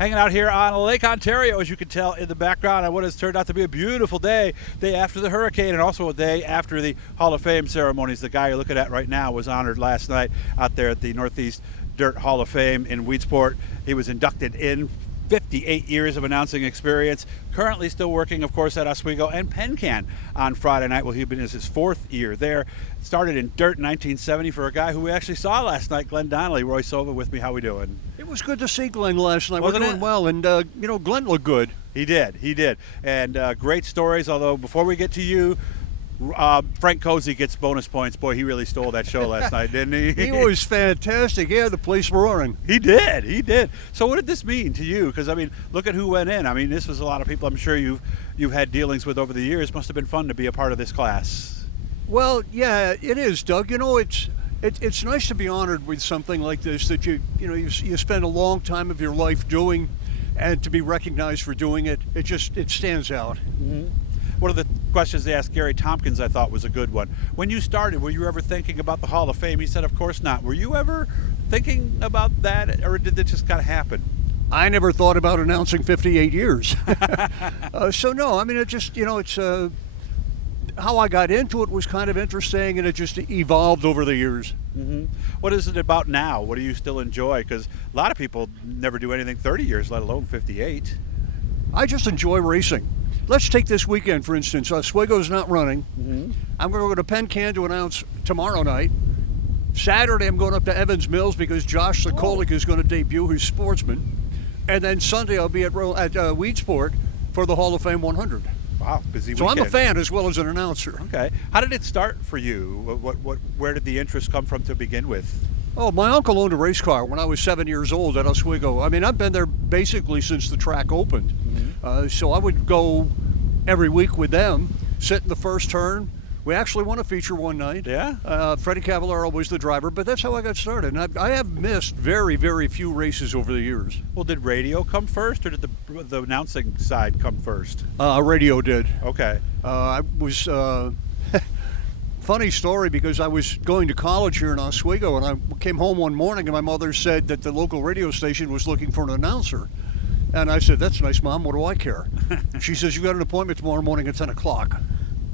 Hanging out here on Lake Ontario, as you can tell in the background, on what has turned out to be a beautiful day after the hurricane, and also a day after the Hall of Fame ceremonies. The guy you're looking at right now was honored last night out there at the Northeast Dirt Hall of Fame in Weedsport. He was inducted in. 58 years of announcing experience, currently still working, of course, at Oswego and PennCan on Friday night. Well, he's been in his fourth year there. Started in dirt in 1970 for a guy who we actually saw last night, Glenn Donnelly. Roy Sova with me. How we doing? It was good to see Glenn last night. Wasn't We're doing it? well, and Glenn looked good. He did. And great stories, although before we get to you, Frank Cozy gets bonus points. Boy, he really stole that show last night, didn't he? He was fantastic. Yeah, the place roaring. He did. So what did this mean to you? Because, I mean, look at who went in. I mean, this was a lot of people I'm sure you've had dealings with over the years. Must have been fun to be a part of this class. Well, yeah, it is, Doug. You know, it's nice to be honored with something like this that you spend a long time of your life doing, and to be recognized for doing it. It stands out. Mm-hmm. One of the questions they asked Gary Tompkins I thought was a good one. When you started, were you ever thinking about the Hall of Fame? He said, of course not. Were you ever thinking about that, or did it just kind of happen? I never thought about announcing 58 years. So no, I mean, it just, it's how I got into it was kind of interesting, and it just evolved over the years. Mm-hmm. What is it about now? What do you still enjoy? Because a lot of people never do anything 30 years, let alone 58. I just enjoy racing. Let's take this weekend, for instance. Oswego's not running. Mm-hmm. I'm going to go to PennCan to announce tomorrow night. Saturday, I'm going up to Evans Mills because Josh Sokolic is going to debut, who's sportsman. And then Sunday, I'll be at Weedsport for the Hall of Fame 100. Wow, busy So weekend. I'm a fan as well as an announcer. Okay. How did it start for you? Where did the interest come from to begin with? Oh, my uncle owned a race car when I was 7 years old at Oswego. I mean, I've been there basically since the track opened. Mm-hmm. So I would go every week with them, sit in the first turn. We actually won a feature one night. Yeah? Freddie Cavallaro was the driver, but that's how I got started. And I have missed very, very few races over the years. Well, did radio come first, or did the announcing side come first? Radio did. Okay. I was... Funny story, because I was going to college here in Oswego, and I came home one morning and my mother said that the local radio station was looking for an announcer. And I said, "That's nice, Mom, what do I care?" She says, "You got an appointment tomorrow morning at 10 o'clock.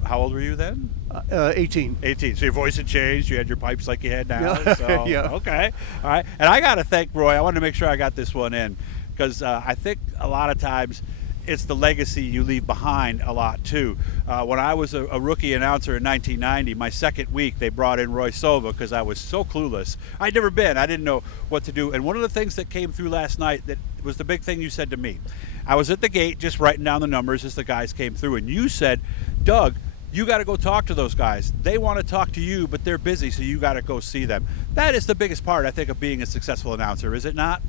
How old were you then? 18. 18. So your voice had changed. You had your pipes like you had now. Yeah. So, Yeah. Okay. All right. And I got to thank Roy. I wanted to make sure I got this one in, because I think a lot of times it's the legacy you leave behind a lot too. When I was a rookie announcer in 1990, my second week they brought in Roy Sova because I was so clueless. I'd never been. I didn't know what to do. And one of the things that came through last night that was the big thing you said to me, I was at the gate just writing down the numbers as the guys came through, and you said, "Doug, you got to go talk to those guys. They want to talk to you, but they're busy, so you got to go see them." That is the biggest part, I think, of being a successful announcer, is it not?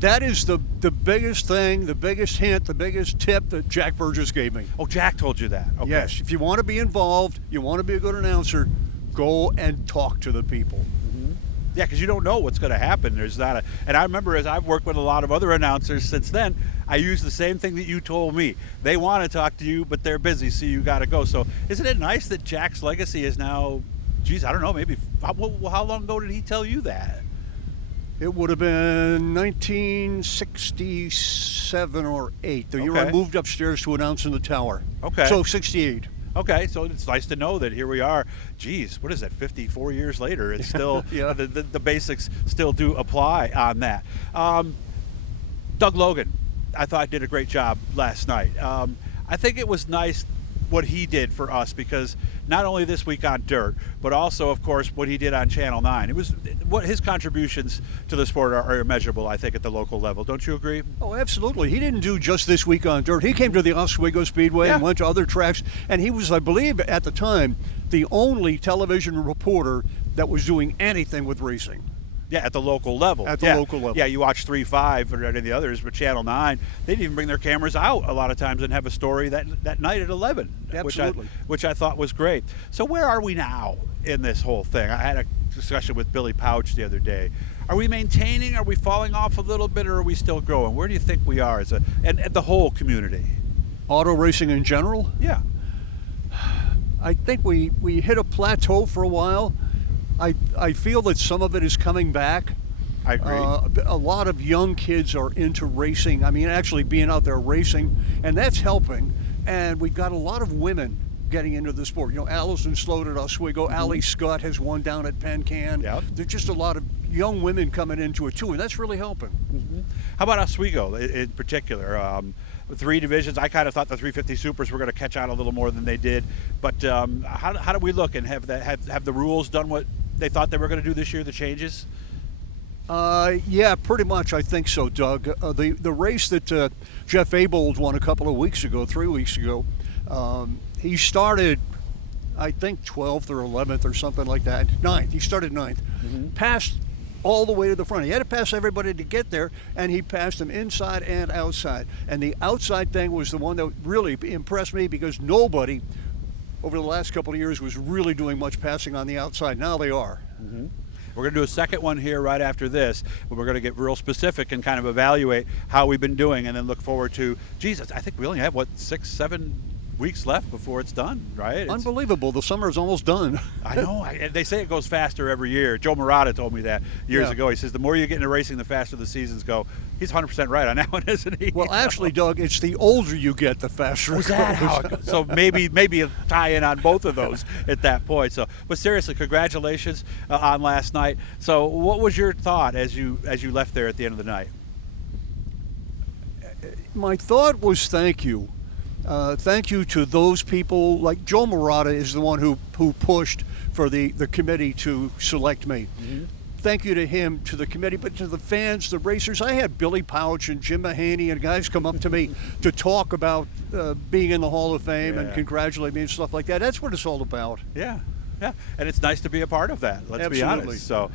That is the biggest thing, the biggest hint, the biggest tip that Jack Burgess gave me. Oh, Jack told you that. Okay. Yes, if you want to be involved, you want to be a good announcer, go and talk to the people. Mm-hmm. Yeah, because you don't know what's going to happen. There's not and I remember, as I've worked with a lot of other announcers since then, I use the same thing that you told me. They want to talk to you, but they're busy, so you got to go. So isn't it nice that Jack's legacy is now, geez, I don't know, maybe, how long ago did he tell you that? It would have been 1967 or 8, the year I moved upstairs to announce in the tower. Okay. So 68. Okay, so it's nice to know that here we are. Geez, what is that, 54 years later? It's still, yeah. the basics still do apply on that. Doug Logan, I thought did a great job last night. I think it was nice what he did for us, because not only this week on dirt, but also, of course, what he did on Channel 9. It was what his contributions to the sport are immeasurable, I think, at the local level. Don't you agree? Oh, absolutely. He didn't do just this week on dirt. He came to the Oswego Speedway and went to other tracks, and he was, I believe, at the time, the only television reporter that was doing anything with racing. Yeah, at the local level. At the local level. Yeah, you watch 3-5 or any of the others, but Channel 9, they didn't even bring their cameras out a lot of times and have a story that night at 11. Absolutely. Which I thought was great. So where are we now in this whole thing? I had a discussion with Billy Pouch the other day. Are we maintaining? Are we falling off a little bit, or are we still growing? Where do you think we are and the whole community? Auto racing in general? Yeah. I think we hit a plateau for a while. I feel that some of it is coming back. I agree. A lot of young kids are into racing. I mean, actually being out there racing, and that's helping. And we've got a lot of women getting into the sport. You know, Allison Sloat at Oswego, Allie Scott has won down at Penn Can. Yep. There's just a lot of young women coming into it too, and that's really helping. How about Oswego in particular? With 3 divisions, I kind of thought the 350 Supers were going to catch on a little more than they did. But how do we look, and have the rules done what they thought they were going to do this year, the changes? Yeah, pretty much. I think so, Doug. The race that Jeff Abold won a couple of weeks ago, 3 weeks ago, he started, I think, 12th or 11th or something like that. 9th. He started 9th. Passed all the way to the front. He had to pass everybody to get there, and he passed them inside and outside. And the outside thing was the one that really impressed me, because nobody over the last couple of years was really doing much passing on the outside. Now they are. We're going to do a second one here right after this, but we're going to get real specific and kind of evaluate how we've been doing, and then look forward to, Jesus, I think we only have, 6, 7 weeks left before it's done, right? Unbelievable. The summer is almost done. I know. They say it goes faster every year. Joe Murata told me that years ago. He says the more you get into racing, the faster the seasons go. He's 100% right on that one, isn't he? Well, actually, Doug, it's the older you get, the faster it goes. So maybe a tie-in on both of those at that point. So, but seriously, congratulations on last night. So, what was your thought as you left there at the end of the night? My thought was thank you. Thank you to those people. Like Joe Murata is the one who pushed for the committee to select me. Thank you to him, to the committee, but to the fans, the racers. I had Billy Pouch and Jim Mahaney and guys come up to me to talk about being in the Hall of Fame and congratulate me and stuff like that. That's what it's all about. Yeah, and it's nice to be a part of that. Let's be Absolutely. honest. So,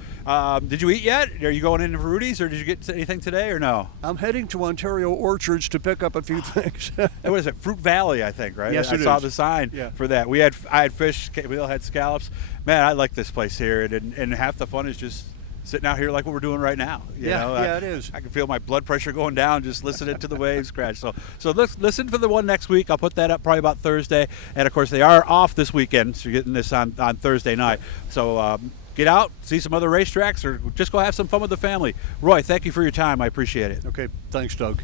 did you eat yet? Are you going into Rudy's, or did you get anything today, or no? I'm heading to Ontario Orchards to pick up a few things. What is it? Fruit Valley, I think, right? Yes, I it saw is. the sign for that. I had fish. We all had scallops. Man, I like this place here, and half the fun is just sitting out here like what we're doing right now. You know? It is. I can feel my blood pressure going down just listening to the waves crash. So let's listen for the one next week. I'll put that up probably about Thursday. And of course, they are off this weekend, so you're getting this on Thursday night. So get out, see some other racetracks, or just go have some fun with the family. Roy, thank you for your time. I appreciate it. Okay, thanks, Doug.